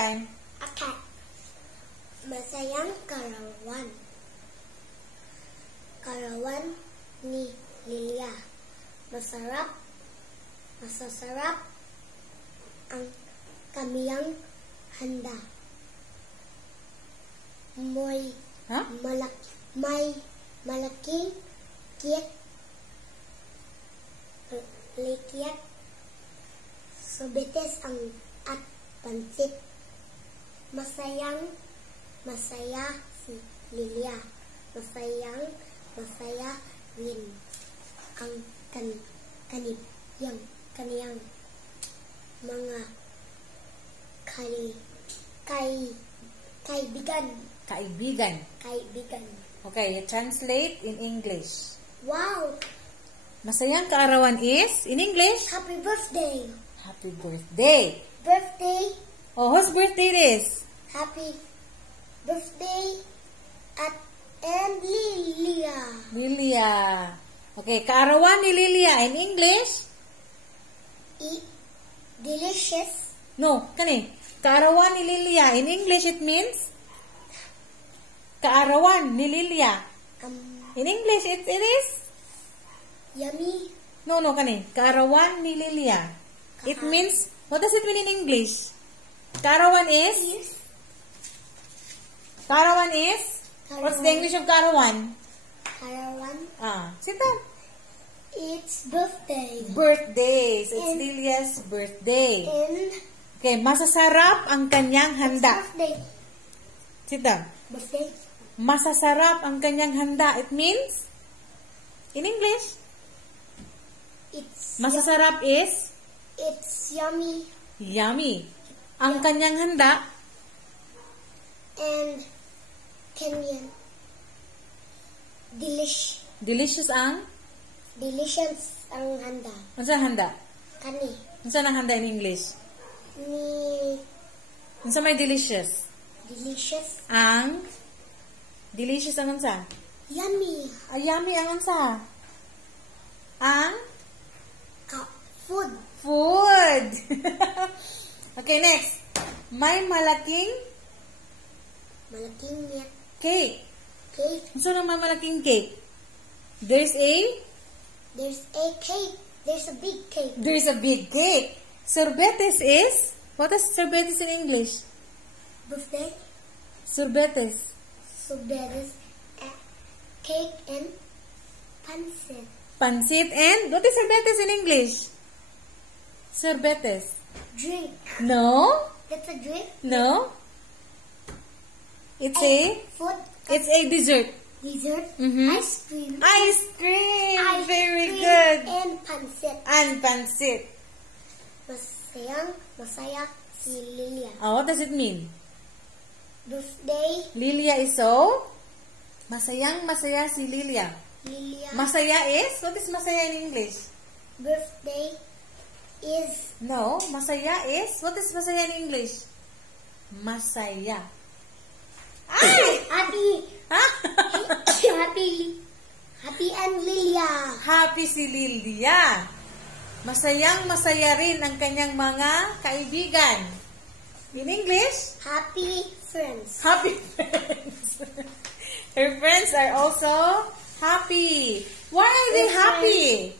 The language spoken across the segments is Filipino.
time. Okay. Masayang karawan. Karawan ni Lilia. Masasarap ang kamiyang handa. May malaking cake, sobetes at pansit. Masaya si Lilia. Masaya rin ang kaniyang mga Kaibigan. Okay, translate in English. Wow! Masayang kaarawan is, in English? Happy birthday! Happy birthday! Birthday! Oh, whose birthday it is? Happy birthday and Lilia. Lilia. Okay, kaarawan ni Lilia in English? Delicious. No, kani. Kaarawan ni Lilia in English it means? Kaarawan ni Lilia. In English it is? Yummy. No, kani. Kaarawan ni Lilia. It means, what does it mean in English? Kaarawan is? Kaarawan is? What's the English of kaarawan? Karawan. Sit down. It's birthday. Birthday. So it's Lilia's birthday. And Okay, masasarap ang kanyang handa. birthday. Sit down. Birthday. Masasarap ang kanyang handa. It means, in English, masasarap is? It's yummy. Yummy. Ang kanyang handa? And Kenyan. Delicious ang? Delicious ang handa. Ano sa handa? Kani. Ano sa handa in English? Ano sa may delicious? Delicious. Ang? Delicious ang ansa? Yummy. Yummy ang ansa? Ang? Food. Food. Okay, next. May malaking cake. Cake. So naman malaking cake. There's a cake. There's a big cake. There's a big cake. Sorbetes is? What is sorbetes in English? Birthday. Sorbetes. Sorbetes. Cake and pancit. Pancit and? What is sorbetes in English? Sorbetes. Drink. No? That's a drink? No? It's a? Food. It's a dessert. Dessert. Ice cream. Ice cream. Very good. And pancit. And pancit. Masaya si Lilia. What does it mean? Birthday. Lilia is so? Masaya si Lilia. Masaya is? What is masaya in English? Birthday is? No, masaya is? What is masaya in English? Masaya. Happy. Happy and Lilia. Happy si Lilia. Masaya rin ang kanyang mga kaibigan. In English? Happy friends. Happy friends. Her friends are also happy. Why are they happy?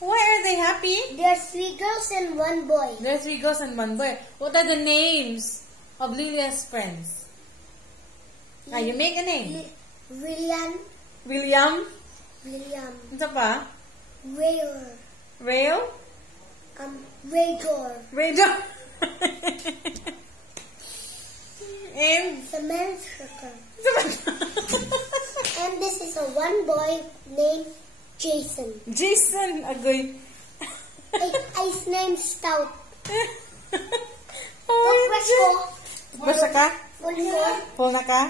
Why are they happy? There are 3 girls and 1 boy. There are 3 girls and 1 boy. What are the names of Lilia's friends? You make a name. William. Ano pa? Rail? Radar. And? Samantha. And this is a 1 boy named Jason. Jason, agoy. His name Stout. Basa ka? Full na ka?